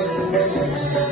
Música